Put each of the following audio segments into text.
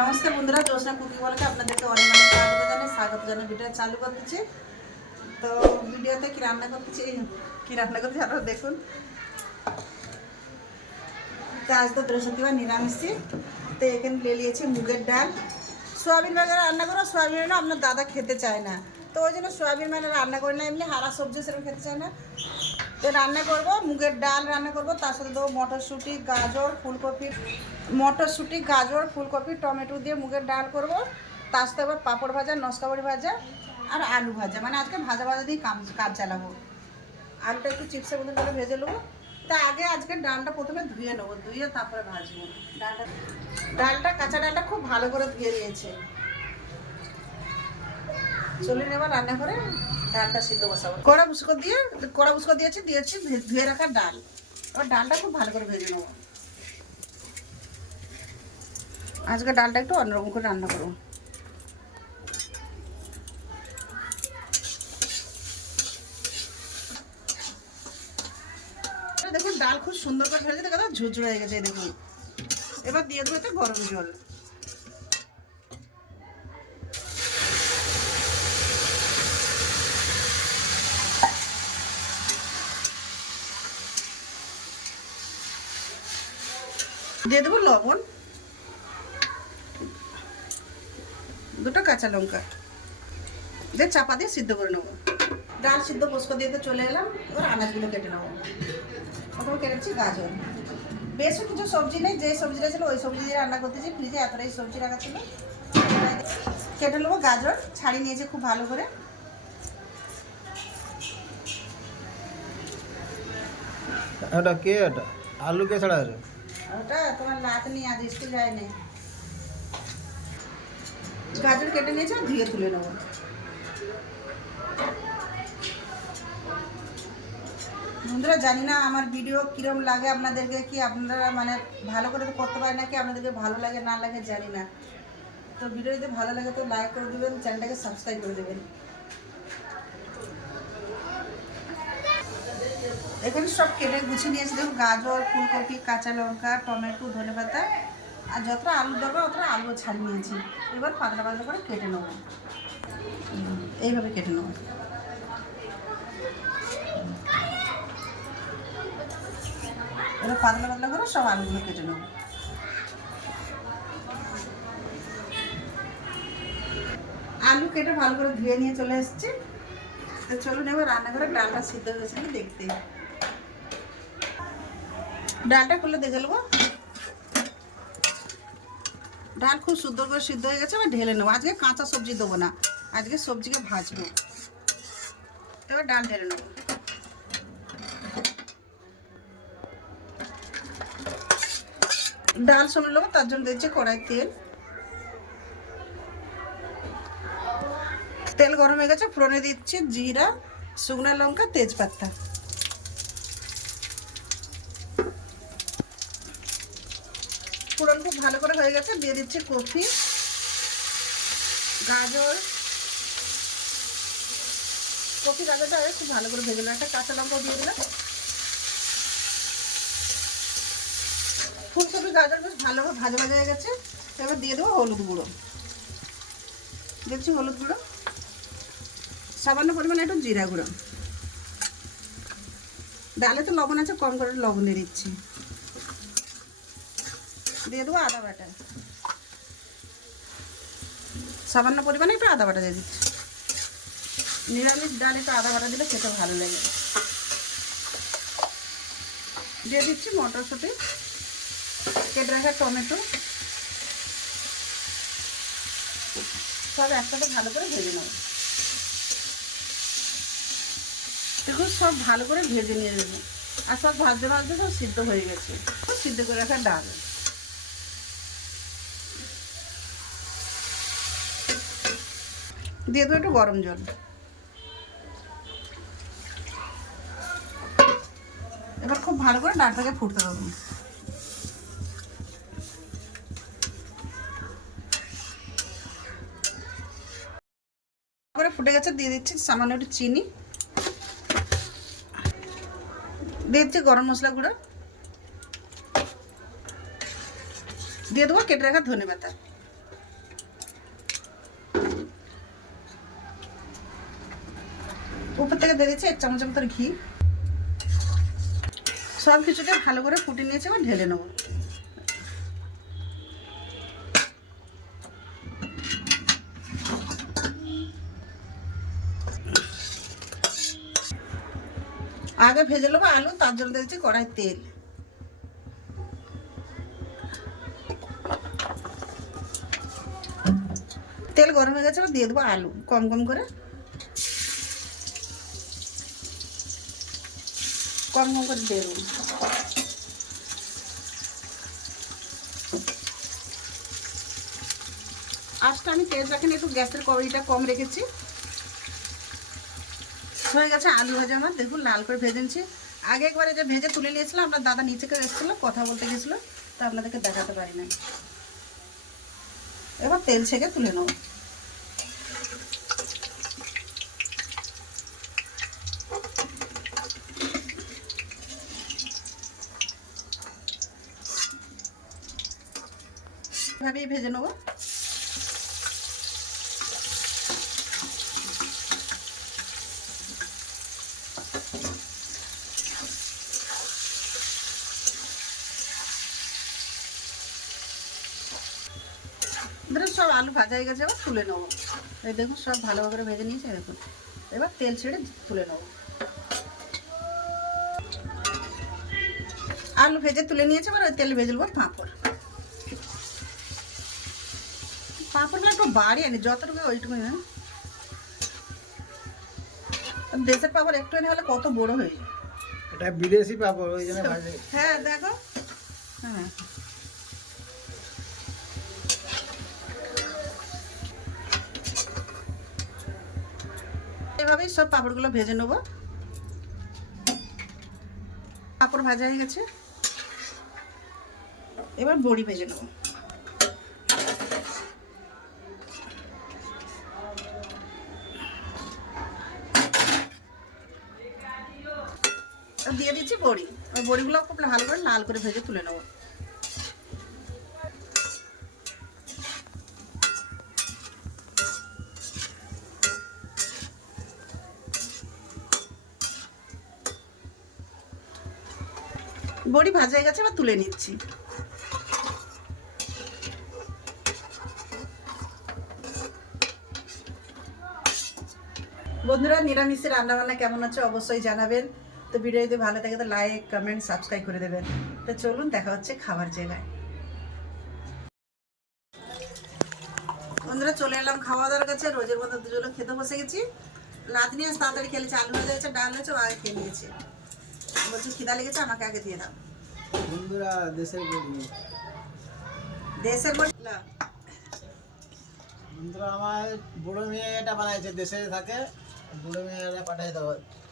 নমস্কার বন্ধুরা, জোসনা কুকি বলকে আপনাদেরকে অনেক অনেক স্বাগত জানাই স্বাগত জানাই ভিডিও চালু করতেছি। তো ভিডিওতে কি রান্না করতেছি? কি রান্না করতেছি আপনারা দেখুন। তো আজ তো বৃহস্পতিবার, নিরামিষি। তো এখানে নিয়ে নিয়েছি মুগের ডাল। সোয়াবিন বাজারে রান্না করো, সোয়াবিন আপনার দাদা খেতে চায় না। তো ওই জন্য সোয়াবিন মানে রান্না করি না, এমনি হারা সবজি সেরকম খেতে চায় না। তো রান্না করব, মুগের ডাল রান্না করব, তার সাথে দেবো মটরশুঁটি, গাজর, ফুলকপি মটরশুঁটি, গাজর, ফুলকপি, টমেটো দিয়ে মুগের ডাল করব। তার সাথে আবার পাঁপড় ভাজা, নস্কাবড়ি ভাজা আর আলু ভাজা। মানে আজকে ভাজা ভাজা দিয়ে কাজ চালাবো। আলুটা একটু চিপসের মধ্যে করে ভেজে নেব। তা আগে আজকে ডালটা প্রথমে ধুয়ে নেব। ধুয়ে তারপরে ভাজবো। ডালটা ডালটা, কাঁচা ডালটা খুব ভালো করে ধুয়ে নিয়েছে। চলে নেবার রান্না করে ডালটা সিদ্ধ বসাবো। কড়া বুসকো দিয়ে, কড়া বুসকো দিয়েছি দিয়েছি ধুয়ে রাখা ডাল। এবার ডালটা খুব ভালো করে ভেজে নেব। আজকে ডালটা একটু অন্যরকম করে রান্না করব। দেখুন, ডাল খুব সুন্দর করে ভেজে দেখো ঝুরঝুরে হয়ে গেছে, দেখুন। এবার দিয়ে দেবো এতে গরম জল। দিয়ে দেবো লবণ। দুটো কাঁচা লঙ্কা। দিয়ে চাপা দিয়ে সিদ্ধ করে নেব। ডাল সিদ্ধ পোস্ত দিয়ে তো চলে এলাম এবার আনাজগুলো কেটে নেব। প্রথমে কেটেছি গাজর। বেশও কিছু সবজি নেই যে সবজিটা ছিল ওই সবজি দিয়ে রান্না করতেছি। ফ্রিজে এতটাই সবজি রাখা ছিল। কেটে নেব গাজর ছাড়িয়ে নিয়েছে খুব ভালো করে। এটা কে এটা? আলু কে ছাড়া আছে? ওটা তোমার লাত নিয়ে আজ স্কুল যায়নি। গাজর কেটে নিয়েছে ধুয়ে তুলে নেব। বন্ধুরা, জানি না আমার ভিডিও কিরম লাগে, আপনাদেরকে কি আপনারা মানে ভালো করে করতে পারে নাকি, আপনাদেরকে ভালো লাগে, না লাগে জানি না। তো ভিডিও যদি ভালো লাগে তো লাইক করে দেবেন চ্যানেলটাকে সাবস্ক্রাইব করে দেবেন। এখানে সব কেটে গুছিয়ে নিয়েছি। দেখুন, গাজর, ফুলকপি, কাঁচা লঙ্কা, টমেটো ধনে পাতা আর যতটা আলুর দরকার, অতটা আলু ছাড়িয়ে নিয়েছি। এবার পাতলা পাতলা করে কেটে নেব। এইভাবে কেটে নেব। এবার পাতলা পাতলা করে সব আলুগুলো কেটে নেব। আলু কেটে ভালো করে ধুয়ে নিয়ে চলে এসেছি। তো চলুন এবার রান্নাঘরে ডালটা সিদ্ধ হয়েছে দেখতে। ডালটা খুলে দেখে নেব। ডাল খুব সুন্দর করে সিদ্ধ হয়ে গেছে, এবার ঢেলে নেব। আজকে কাঁচা সবজি দেবো না, আজকে সবজিকে ভাজবো। এবার ডাল ঢেলে নেব। ডাল সময় নেব, তার জন্য দিচ্ছি কড়াই তেল। তেল গরম হয়ে গেছে, ফোড়নে দিচ্ছি জিরা, শুকনো লঙ্কা, তেজপাতা। ফোড়ন খুব ভালো করে হয়ে গেছে। দিয়ে দিচ্ছি কফি, গাজর। কফি, গাজরটা খুব ভালো করে ভেজে একটা কাঁচা লঙ্কা দিয়ে দিলাম। ফুলকপি, গাজর বেশ ভালো ভাজা ভাজা হয়ে গেছে। এবার দিয়ে দেবো হলুদ গুঁড়ো। দিচ্ছি হলুদ গুঁড়ো। সামান্য পরিমাণে একটু জিরা গুঁড়ো। ডালে তো লবণ আছে, কম করে লবণ দিচ্ছি। দিয়ে দেবো আদা বাটা। সামান্য পরিমাণে একটু আদা বাটা দিয়ে দিচ্ছি। নিরামিষ ডাল একটু আদা বাটা দিলে খেতে ভালো লাগে। দিয়ে দিচ্ছি মটরশুঁটি, কেটে রাখা টমেটো। সব একসাথে ভালো করে ভেজে নেব। এগুলো সব ভালো করে ভেজে নিয়ে নেব। আর সব ভাজতে ভাজতে সব সিদ্ধ হয়ে গেছে। সিদ্ধ করে রাখা ডাল। দিয়ে দেবো একটু গরম জল। এবার খুব ভালো করে ডালটাকে ফুটতে দেবো। করে ফুটে গেছে, দিয়ে দিচ্ছি সামান্য একটু চিনি। দিয়ে দিচ্ছি গরম মশলা গুঁড়ো। দিয়ে দেবো কেটে রাখা ধনে পাতা। উপর থেকে দিয়ে দিচ্ছি, এক চামচ মতো ঘি। সব কিছুকে ভালো করে ফুটে নিয়েছে, এবার ঢেলে নেব। আগে ভেজে নেব আলু, তার জন্য দিয়েছি কড়াই তেল। তেল গরম হয়ে গেছে দিয়ে দেবো আলু, কম কম করে। কম করে দেবো। আজটা আমি তেল রাখিনি একটু গ্যাসের কড়াইটা কম রেখেছি। হয়ে গেছে আলু ভাজা আমার, দেখুন লাল করে ভেজেছি আগে একবারে যে ভেজে তুলে নিয়েছিলাম, আপনার দাদা নিচে এসেছিল, কথা বলতে গেছিল, তো আপনাদেরকে দেখাতে পারি না এবার তেল ছেঁকে তুলে নেব। এভাবেই ভেজে নেব। সব আলু ভাজা হয়ে গেছে, এবার তুলে নেব। এই দেখুন, সব ভালো করে ভেজে নিয়েছে দেখুন। এবার তেল ছেড়ে তুলে নেব। আলু ভেজে তুলে নিয়েছে, এবার ওই তেল ভেজে নেব পাঁপড় পাঁপড়গুলো একটু বাড়ি আনি যতটুকু ওইটুকু হ্যাঁ? দেশের পাপড় একটু এনে হলে কত বড় হয়ে যায়। এটা বিদেশি পাপড় ওই জন্য হ্যাঁ দেখো। হ্যাঁ। এভাবেই সব পাঁপড়গুলো ভেজে নেব। পাঁপড় ভাজা হয়ে গেছে। এবার বড়ি ভেজে নেব। দিয়ে দিচ্ছি বড়ি। ওই বড়িগুলো খুব ভালো করে লাল করে ভেজে তুলে নেব। বড়ি ভাজা হয়ে গেছে, এবার তুলে নিচ্ছি। বন্ধুরা নিরামিষের রান্নাবান্না কেমন আছে অবশ্যই জানাবেন। তো ভিডিও যদি ভালো থাকে তো লাইক কমেন্ট সাবস্ক্রাইব করে দেবেন। তো চলুন দেখা হচ্ছে খাবার জায়গায়। বন্ধুরা চলে এলাম খাওয়া দাওয়ার কাছে। রোজের মতো দুজনে খেতে বসে গেছি। লাদনি আজ তাড়াতাড়ি খেলেছি আলু হয়ে গেছে ডাল হয়েছে আগে খেয়ে নিয়েছে। বলছি খিদা লেগেছে আমাকে আগে দিয়ে দাও। বন্ধুরা দেশের বলি দেশের বল বন্ধুরা আমার বড় মেয়ে এটা বানাইছে দেশে থাকে বড় মেয়ে এটা পাঠাই হুম,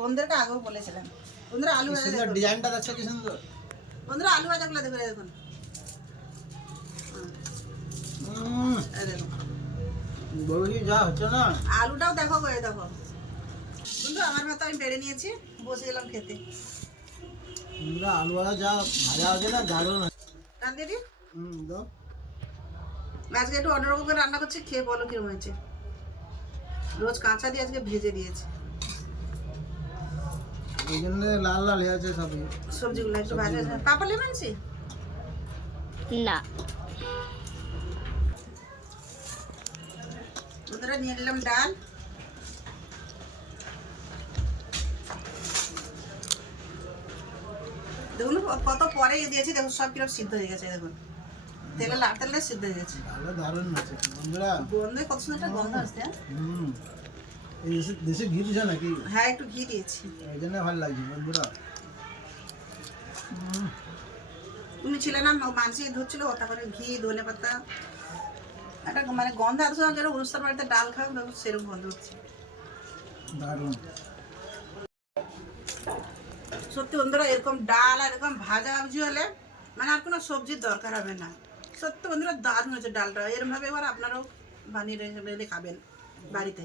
বন্ধুদেরকে আগেও বলেছিলাম। বন্ধুরা আলু ভাজা সুন্দর ডিজাইনটা দেখছ কি সুন্দর? বন্ধুরা আলু ভাজাগুলো এই দেখুন। যা হচ্ছে না? আলুটাও দেখো গো এই দেখো। বন্ধু আমার মতো আমি বেড়ে নিয়েছি বসে গেলাম খেতে। বন্ধুরা আলু ভাজা যা ভাজা আছে না দারুণ রান দিদি? হুম দাও। আজকে একটু অন্যরকম করে রান্না করছি খেয়ে বলো হয়েছে। রোজ কাঁচা দিয়ে আজকে ভেজে দিয়েছে। ওই জন্য লাল লাল হয়ে আছে সবই। সবজিগুলো একটু ভাজা পাপা লেমেনছি না। বন্ধুরা নিয়ে নিলাম ডাল। দেখুন কত পরে দিয়েছি দেখুন সব কীরকম সিদ্ধ হয়ে গেছে দেখুন। তেলে লাল তেলে সিদ্ধ হয়ে গেছে। ভালো দারুণ হচ্ছে বন্ধুরা। গন্ধে কত সুন্দর একটা গন্ধ আসছে হ্যাঁ? হুম। এই দেশে দেশে ঘি দিছে নাকি? হ্যাঁ একটু ঘি দিয়েছি। এই জন্য ভালো লাগছে বন্ধুরা। উনি ছিলেন না মানসি ধরছিল তারপরে ঘি ধনে পাতা। একটা মানে গন্ধ সুন্দর যেন অনুষ্ঠান বাড়িতে ডাল খাবে সেরকম গন্ধ হচ্ছে। দারুণ। সত্যি বন্ধুরা এরকম ডাল আর এরকম ভাজা ভাজি হলে মানে আর কোনো সবজির দরকার হবে না। সত্যি বন্ধুরা দারুণ হয়েছে ডালটা। এরমভাবে এবার আপনারাও বানিয়ে রেখে খাবেন বাড়িতে।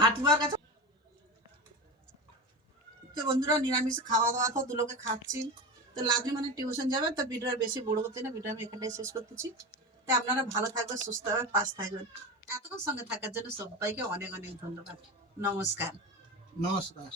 হাঁটবার কাছে। তো বন্ধুরা, নিরামিষ খাওয়া দাওয়া তো দুলোকে খাচ্ছি। তো লাভলি মানে টিউশন যাবে, তো ভিডিও আর বেশি বড় করতে না, ভিডিও আমি এখানটাই শেষ করতেছি। তো আপনারা ভালো থাকবেন, সুস্থ হবে পাশ থাকবেন। এতক্ষণ সঙ্গে থাকার জন্য সবাইকে অনেক অনেক ধন্যবাদ। নমস্কার। নমস্কার।